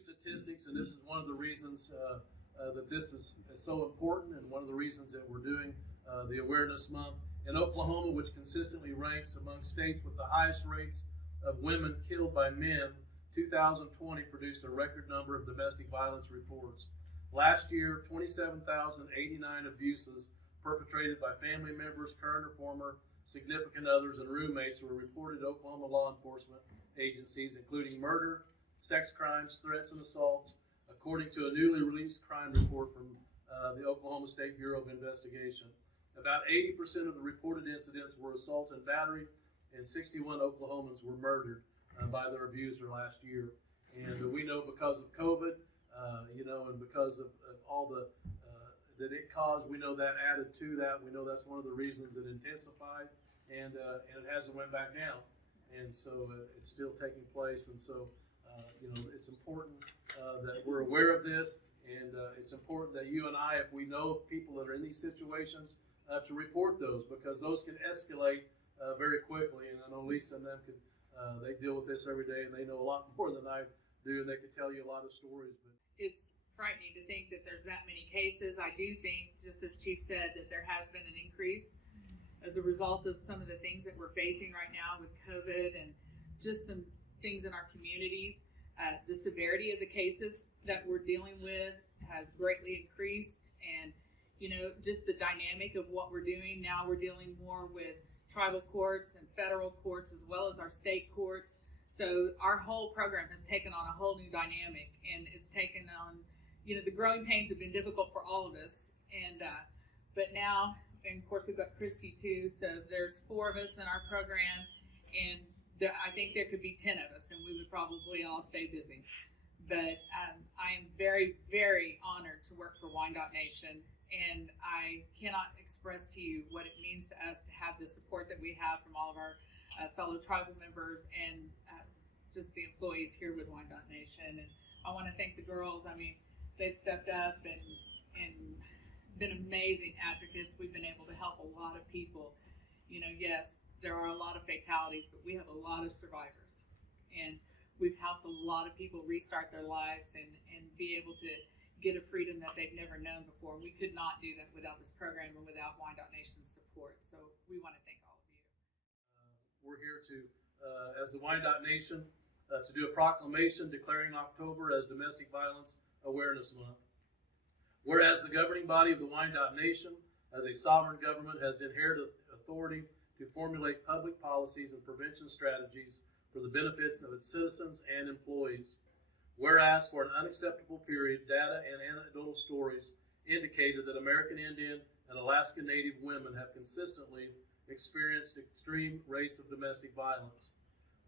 statistics, and this is one of the reasons that this is so important, and one of the reasons that we're doing the Awareness Month. In Oklahoma, which consistently ranks among states with the highest rates of women killed by men, 2020 produced a record number of domestic violence reports. Last year, 27,089 abuses perpetrated by family members, current or former significant others, and roommates were reported to Oklahoma law enforcement agencies, including murder, sex crimes, threats, and assaults, according to a newly released crime report from the Oklahoma State Bureau of Investigation. About 80% of the reported incidents were assault and battery, and 61 Oklahomans were murdered by their abuser last year. And we know because of COVID, and because of all the that it caused, we know that added to that. We know that's one of the reasons it intensified, and it hasn't went back down. And so it's still taking place. And so, it's important that we're aware of this, and it's important that you and I, if we know people that are in these situations, to report those, because those can escalate very quickly. And I know Lisa and them they deal with this every day, and they know a lot more than I do, and they can tell you a lot of stories. But it's frightening to think that there's that many cases. I do think, just as Chief said, that there has been an increase as a result of some of the things that we're facing right now with COVID and just some things in our communities. The severity of the cases that we're dealing with has greatly increased, and just the dynamic of what we're doing now. We're dealing more with tribal courts and federal courts as well as our state courts. So our whole program has taken on a whole new dynamic, and it's taken on, the growing pains have been difficult for all of us. And but now, and of course, we've got Christy too. So there's 4 of us in our program, and I think there could be 10 of us, and we would probably all stay busy. But I am very, very honored to work for Wyandotte Nation, and I cannot express to you what it means to us to have the support that we have from all of our fellow tribal members and just the employees here with Wyandotte Nation. And I want to thank the girls. I mean, they've stepped up and been amazing advocates. We've been able to help a lot of people. Yes, there are a lot of fatalities, but we have a lot of survivors. And we've helped a lot of people restart their lives and be able to get a freedom that they've never known before. We could not do that without this program and without Wyandotte Nation's support. So we want to thank all of you. We're here to, as the Wyandotte Nation, to do a proclamation declaring October as Domestic Violence Awareness Month. Whereas the governing body of the Wyandotte Nation, as a sovereign government, has inherited authority to formulate public policies and prevention strategies for the benefits of its citizens and employees. Whereas for an unacceptable period, data and anecdotal stories indicated that American Indian and Alaska Native women have consistently experienced extreme rates of domestic violence.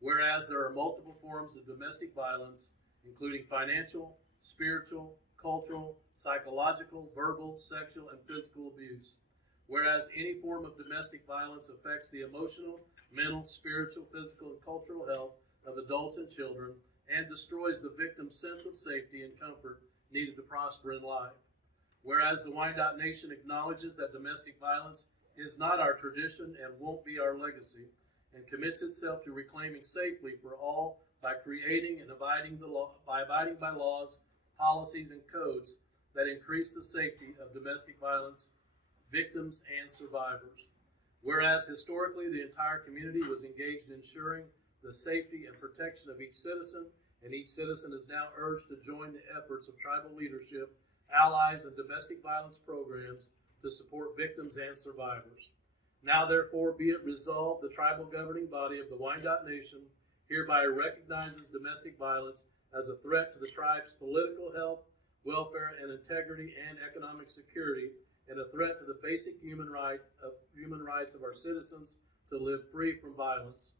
Whereas there are multiple forms of domestic violence, including financial, spiritual, cultural, psychological, verbal, sexual, and physical abuse. Whereas any form of domestic violence affects the emotional, mental, spiritual, physical, and cultural health of adults and children, and destroys the victim's sense of safety and comfort needed to prosper in life. Whereas the Wyandotte Nation acknowledges that domestic violence is not our tradition and won't be our legacy, and commits itself to reclaiming safely for all by creating and abiding by laws, policies, and codes that increase the safety of domestic violence victims and survivors. Whereas historically the entire community was engaged in ensuring the safety and protection of each citizen, and each citizen is now urged to join the efforts of tribal leadership, allies, and domestic violence programs to support victims and survivors. Now therefore be it resolved, the tribal governing body of the Wyandotte Nation hereby recognizes domestic violence as a threat to the tribe's political health, welfare, and integrity and economic security, and a threat to the basic human rights of our citizens to live free from violence.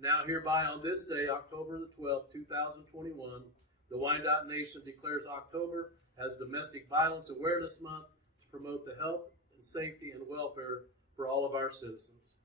Now hereby on this day, October the 12th, 2021, the Wyandotte Nation declares October as Domestic Violence Awareness Month to promote the health and safety and welfare for all of our citizens.